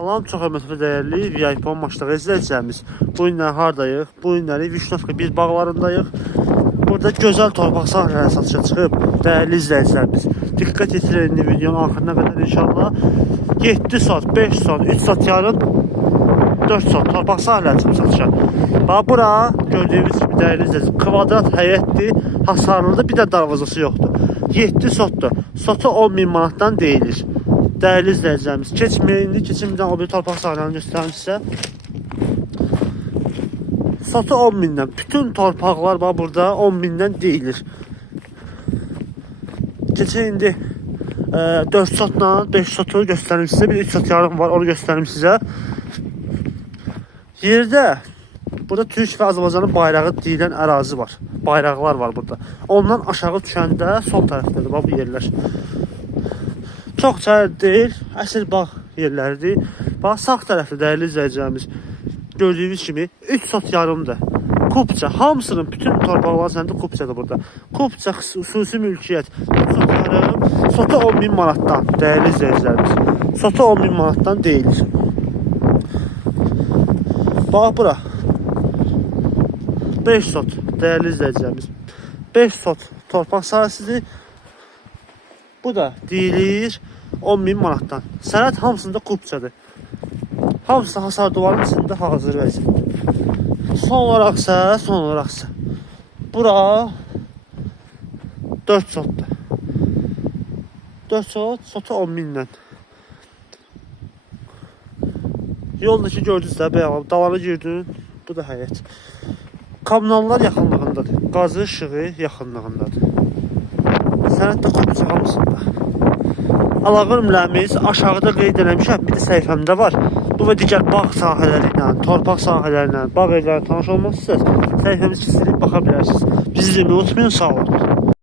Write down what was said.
Salam, çox hörmətli dəyərli VIP maçları izləyicilərimiz. Bu günlər hardayıq? Bu günləri Vişnovka bir bağlarındayıq. Burada gözəl torpaq sahələri satışa çıxıb. Dəyərli izləyicilərimiz, diqqət yetirin videonun axırına qədər inşallah. 7 sot, 5 sot, 3 sot yarım, 4 sot torpaq sahələri çıxıb satışa. Bax bura gördüyünüz kimi dəyərli izləyicilərimiz, kvadrat həyətdir, hasarlıdır, bir də darvazası yoxdur. 7 sotdur. Sotu 10.000 manatdan deyilir. Dəyərli izləyicilərimiz, keçməyin, keçimdən o bir torpaq sahələrini göstərim sizə. Sotu 10.000-dən, bütün torpaqlar var burada 10.000-dən deyilir. Keçən indi 4 sotla 5 sotu göstərim sizə, bir 3 sot yarım var, onu göstərim sizə. Yerdə burada Türk və Azərbaycanın bayrağı deyilən ərazi var, bayraqlar var burada. Ondan aşağı düşəndə sol tərəfdədir bu yerlər. Çox çayır deyil, əsl bağ yerləridir. Bax, sağ tərəfdə dəyərli izləyicilərimiz, gördüyünüz kimi 3 sot yarımdır. Kupça, hamısının, bütün torpaqların səndə kupçadır burada. Kupça, xüsusi mülkiyyət, 3 sot yarım, sotu 10.000 manatdan, dəyərli izləyicilərimiz. Sotu 10.000 manatdan deyilir. Bax, bura 5 sot, dəyərli izləyicilərimiz. 5 sot torpaq sahəsidir. Bu da deyilir 10.000 manatdan. Sənəd hamısında kupçadır. Hamısı hasar duvarın içində hazır vəziyyətdir. Son olaraqsa bura 4 sotdur. 4 sot, sotu 10.000-dən. Yoldakı gördünüz də, bəyəm, dalanı girdin, bu da həyət. Kommunallar yaxınlığındadır, qazı işığı yaxınlığındadır. Sənət də kupça hamısında. Əlaqələrimiz aşağıda qeyd eləmişəm, bir də səhifəmdə var. Bu və digər bağ sahələri ilə, torpaq sahələri ilə, bağ evləri tanış olmaq istərsiniz, səhifəmizi silib baxa bilərsiniz. Bizi izləməyi unutmayın, sağ olun.